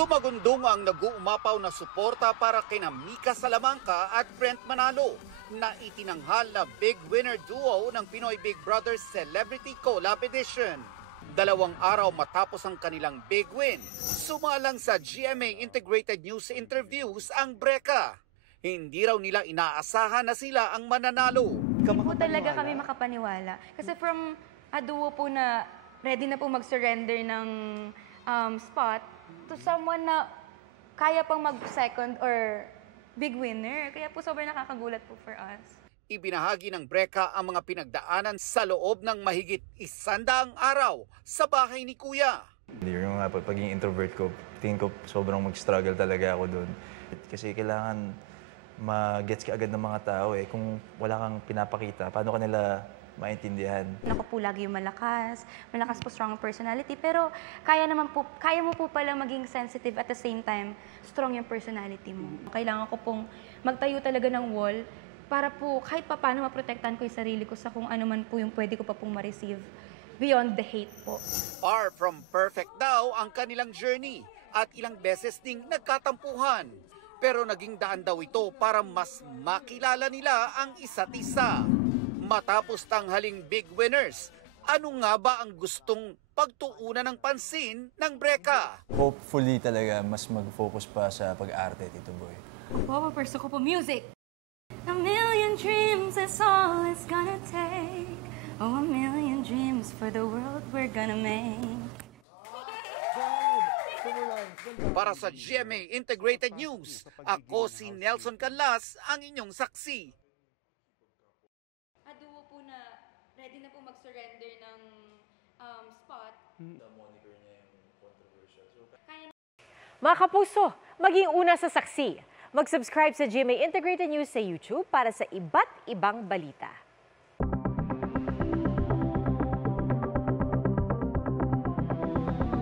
Dumagundong ang nag-uumapaw na suporta para kina Mika Salamanca at Brent Manalo na itinanghal na big winner duo ng Pinoy Big Brother Celebrity Collab Edition. 2 araw matapos ang kanilang big win, sumalang sa GMA Integrated News interviews ang Breka. Hindi raw nila inaasahan na sila ang mananalo. Hindi po talaga kami makapaniwala. Kasi from a duo po na ready na po mag-surrender ng spot to someone na kaya pang mag-second or big winner. Kaya po sobrang nakakagulat po for us. Ibinahagi ng Breka ang mga pinagdaanan sa loob ng mahigit 100 araw sa bahay ni Kuya. Yung nga pagiging introvert ko, tingin ko sobrang mag-struggle talaga ako doon. Kasi kailangan ma-gets ka agad ng mga tao eh. Kung wala kang pinapakita, paano ka nila maintindihan? Ako po lagi yung malakas po strong personality, pero kaya mo po pala maging sensitive at the same time, strong yung personality mo. Kailangan ko pong magtayo talaga ng wall para po kahit paano maprotektahan ko yung sarili ko sa kung ano man po yung pwede ko pa pong ma-receive beyond the hate po. Far from perfect daw ang kanilang journey at ilang beses ding nagkatampuhan. Pero naging daan daw ito para mas makilala nila ang isa't isa. Matapos tanghaling big winners, ano nga ba ang gustong pagtuunan ng pansin ng Breka? Hopefully talaga mas mag-focus pa sa pag-arte, Tito Boy. Wow, first ko po music. A million dreams, that's all it's gonna take. Oh, a million dreams for the world we're gonna make. Para sa GMA Integrated News, ako si Nelson Canlas, ang inyong saksi. Duo po na ready na po mag-surrender ng spot. Mga kapuso, maging una sa saksi. Mag-subscribe sa GMA Integrated News sa YouTube para sa iba't ibang balita.